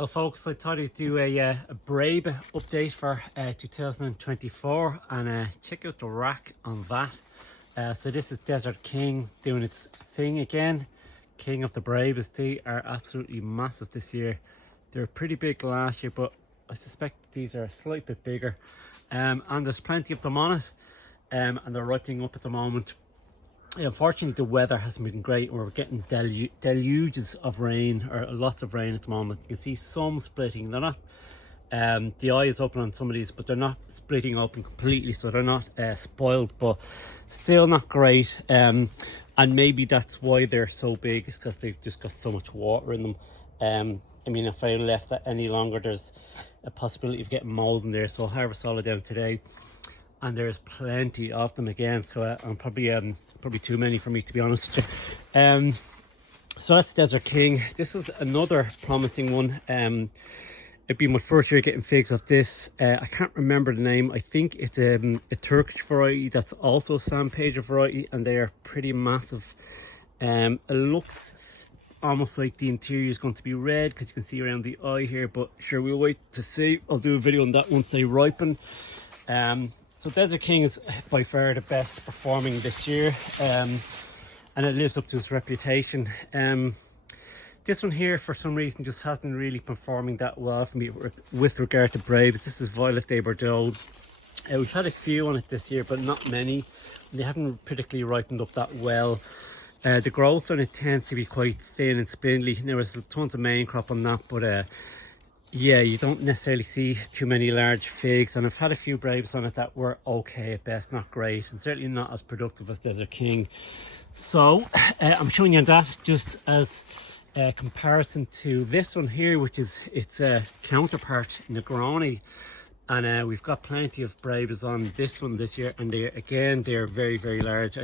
Well folks, I thought I'd do a Breba update for 2024 and check out the rack on that. So this is Desert King doing its thing again. King of the Brebas. They are absolutely massive this year. They were pretty big last year, but I suspect these are a slight bit bigger. And there's plenty of them on it, and they're ripening up at the moment. Unfortunately, the weather hasn't been great. We're getting deluges of rain, or lots of rain at the moment. You can see some splitting. They're not, the eye is open on some of these, but they're not splitting open completely, so they're not spoiled, but still not great. And maybe that's why they're so big, is because they've just got so much water in them. I mean, if I left that any longer, there's a possibility of getting mold in there, so I'll harvest all of them today. And there's plenty of them again, so I'm probably too many for me, to be honest with you. So that's Desert King. This is another promising one. It'd be my first year getting figs of this. I can't remember the name. I think it's a Turkish variety that's also a Sandpager variety, and they are pretty massive. It looks almost like the interior is going to be red, because you can see around the eye here, but sure, we'll wait to see. I'll do a video on that once they ripen. So Desert King is by far the best performing this year, and it lives up to its reputation. This one here, for some reason, just hasn't really performing that well for me with regard to Brebas. This is Violet de Bordeaux. We've had a few on it this year, but not many. They haven't particularly ripened up that well. The growth on it tends to be quite thin and spindly. There was tons of main crop on that, but yeah, you don't necessarily see too many large figs, and I've had a few Brebas on it that were okay at best, not great, and certainly not as productive as Desert King. So I'm showing you that just as a comparison to this one here, which is its counterpart, Negroni. And we've got plenty of Brebas on this one this year, and they're very, very large.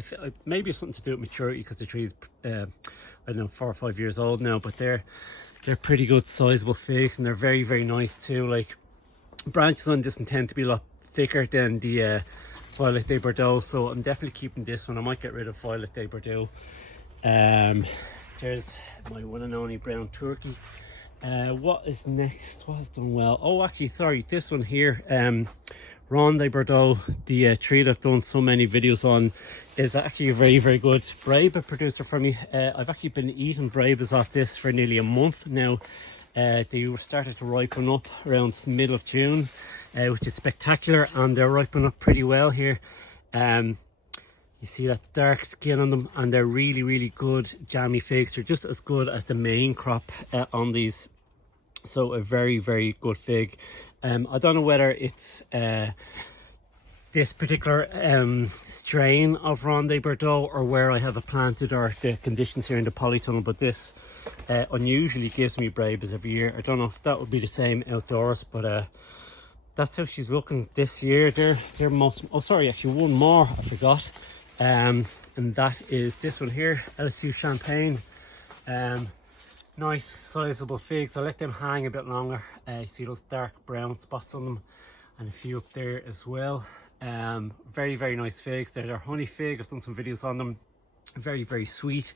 Maybe it's something to do with maturity, because the tree's I don't know, 4 or 5 years old now, but they're pretty good sizable figs, and they're very, very nice too. Like, branches on this tend to be a lot thicker than the Violet de Bordeaux, so I'm definitely keeping this one. I might get rid of Violet de Bordeaux. There's my one and only brown turkey. What is next? What has done well? Oh, actually, sorry, this one here, Ron de Bordeaux, the tree that I've done so many videos on, is actually a very, very good Breba producer for me. I've actually been eating Brebas off this for nearly a month now. They started to ripen up around the middle of June, which is spectacular, and they're ripening up pretty well here. You see that dark skin on them, and they're really, really good jammy figs. They're just as good as the main crop on these. So a very, very good fig. I don't know whether it's this particular strain of Ron de Bordeaux, or where I have it planted, or the conditions here in the polytunnel, but this unusually gives me Brebas every year. I don't know if that would be the same outdoors, but that's how she's looking this year. They're most, oh sorry, actually one more I forgot, and that is this one here, LSU Champagne. Nice sizable figs. I'll let them hang a bit longer. You see those dark brown spots on them, and a few up there as well. Very, very nice figs. They're honey fig. I've done some videos on them. Very, very sweet,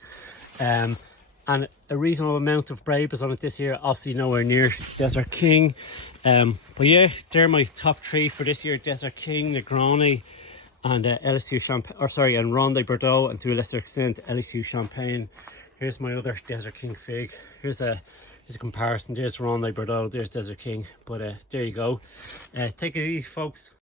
and a reasonable amount of Brebas on it this year. Obviously nowhere near Desert King, but yeah, they're my top 3 for this year: Desert King, Negroni, and LSU Champagne, or sorry, and Ron de Bordeaux, and to a lesser extent LSU Champagne. Here's my other Desert King fig. Here's a comparison. There's Ron de Bordeaux, there's Desert King, but there you go. Take it easy, folks.